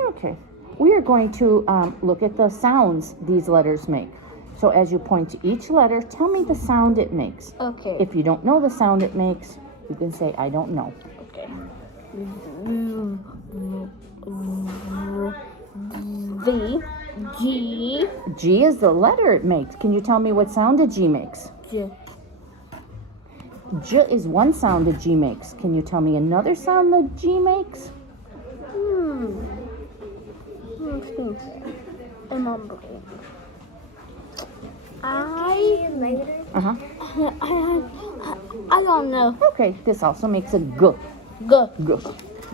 Okay. We are going to look at the sounds these letters make. So as you point to each letter, tell me the sound it makes. Okay. If you don't know the sound it makes, you can say, I don't know. Okay. V, G, G is the letter it makes. Can you tell me what sound a G makes? J. J is one sound a G makes. Can you tell me another sound the G makes? Remembering. I don't know. Okay, this also makes a G. G. G.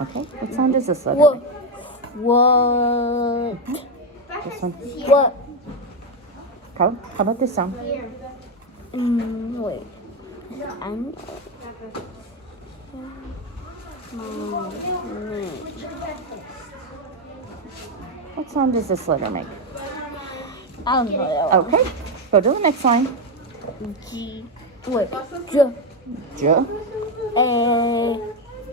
Okay, what sound does this letter What? make? What? This one. What? How about this sound? Wait. I'm. What sound does this letter make? I don't know. Okay, go to the next line. G. Wait. J. J. A.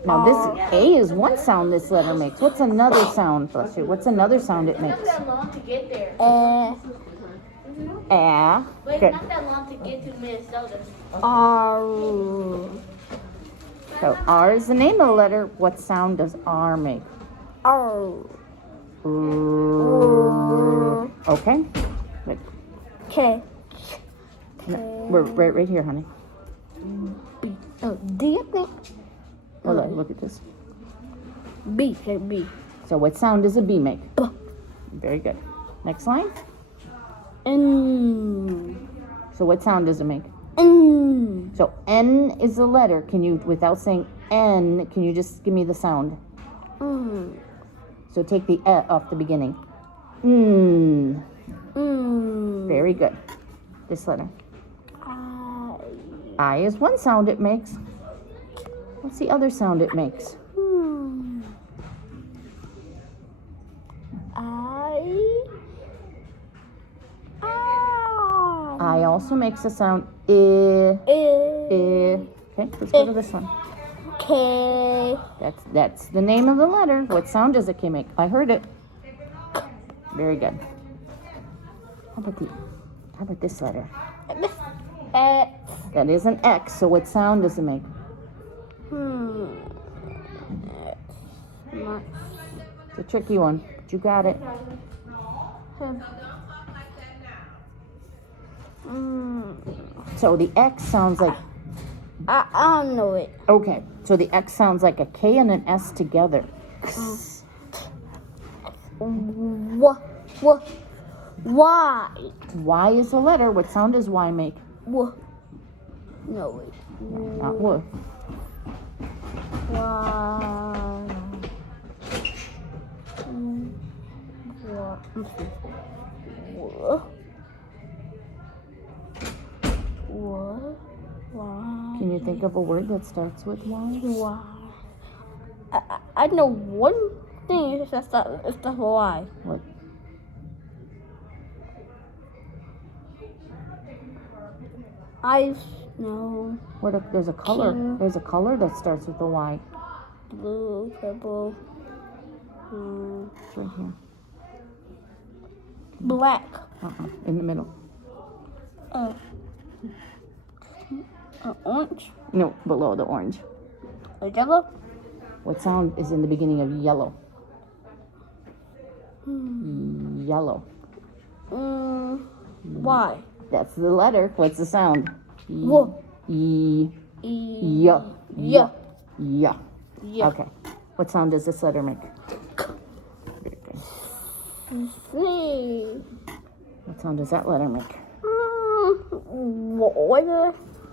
Now this A is one sound this letter makes. What's another sound, bless you? What's another sound it makes? Not that long to get there. A. But it's Good. not that long to get to Minnesota. R. So R is the name of the letter. What sound does R make? R. Okay. Good. K. We're right here, honey. Oh, D, I think. Hold on, look at this. B. Say B. So what sound does a B make? B. Very good. Next line. N. So what sound does it make? N. So N is the letter. Can you, without saying N, can you just give me the sound? Mm. So take the E off the beginning. Mm. Mm. Very good. This letter. I. I is one sound it makes. What's the other sound it makes? I also makes a sound I. Okay, let's go to this one. K. That's the name of the letter. What sound does it make? I heard it. Very good. How about this letter? X. That is an X. So what sound does it make? It's a tricky one, but you got it. So the X sounds like. I don't know it. Okay, so the X sounds like a K and an S together. What? Y. Y is the letter. What sound does Y make? No wait. Not W. Y. Can you think of a word that starts with Y? I know one thing. It's the Y. What? I know What if there's a color? King. There's a color that starts with a Y. blue, purple, It's right here. black. In the middle. Orange, No, below the orange. yellow. What sound is in the beginning of yellow? Yellow. Y. That's the letter. What's the sound? W. Y. Yeah. Yeah. Yeah. Okay. What sound does this letter make? Very good. C. What sound does that letter make? What?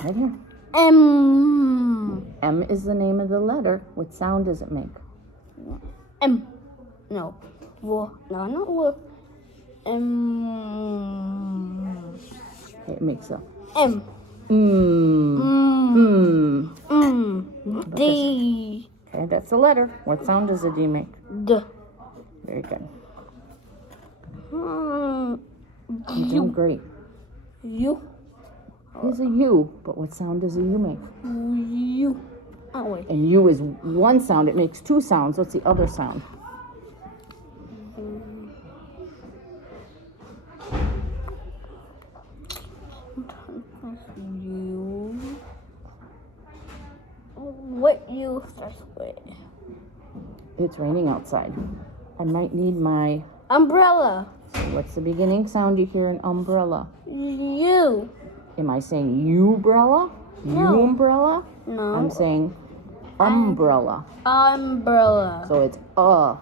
Right here. M. M is the name of the letter. What sound does it make? M. No. W. No, not W. M. Okay, it makes a M. D. Okay, that's the letter. What sound does a D make? D. Very good. Mm. You're doing great. U. There's a U, but what sound does a U make? U. Oh, wait. And U is one sound. It makes two sounds. What's the other sound? U. What U starts with? It's raining outside. I might need my. Umbrella. What's the beginning sound you hear in umbrella? U. Am I saying umbrella? No. Umbrella? No. I'm saying umbrella. Umbrella. So it's Uh.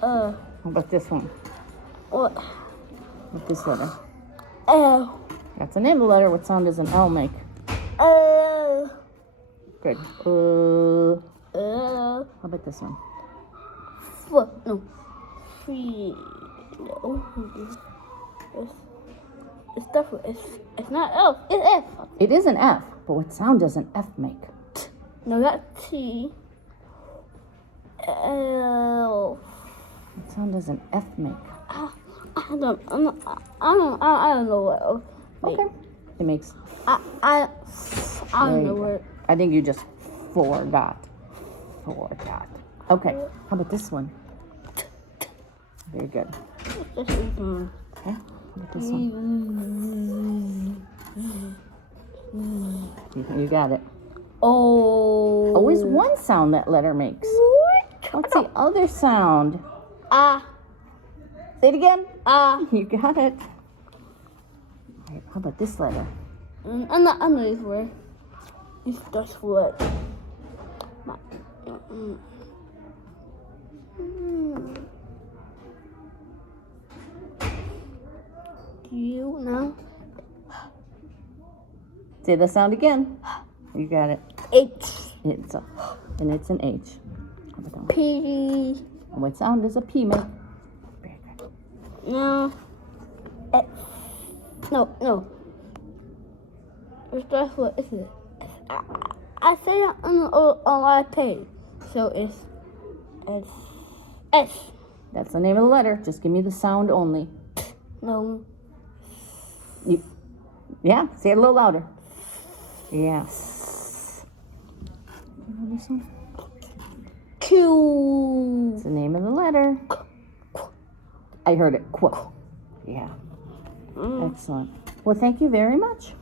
How about this one? What? With this letter. L. That's the name of the letter. What sound does an L make? Good. How about this one? F. No. Free. No. It's different. It's not F. It's F. It is an F, but what sound does an F make? No, that's T. L. What sound does an F make? I don't know what else. Okay. It makes. I don't know what. I think you just forgot. Okay. How about this one? Very good. This is one. Okay. How about this one? You got it. Oh. Always one sound that letter makes. What? What's the other sound? Ah. Say it again. Ah. You got it. All right, how about this letter? I'm not where. It's just what. You know? Say the sound again. You got it. H. It's an H. How about that one? P. And what sound does a P make? Very good. No. X. No. It's just what is it? I say it on my page. So it's S. That's the name of the letter. Just give me the sound only. No. Yeah, say it a little louder. Yes. You know this one? Q. It's the name of the letter. I heard it. Qu. Yeah. Excellent. Well, thank you very much.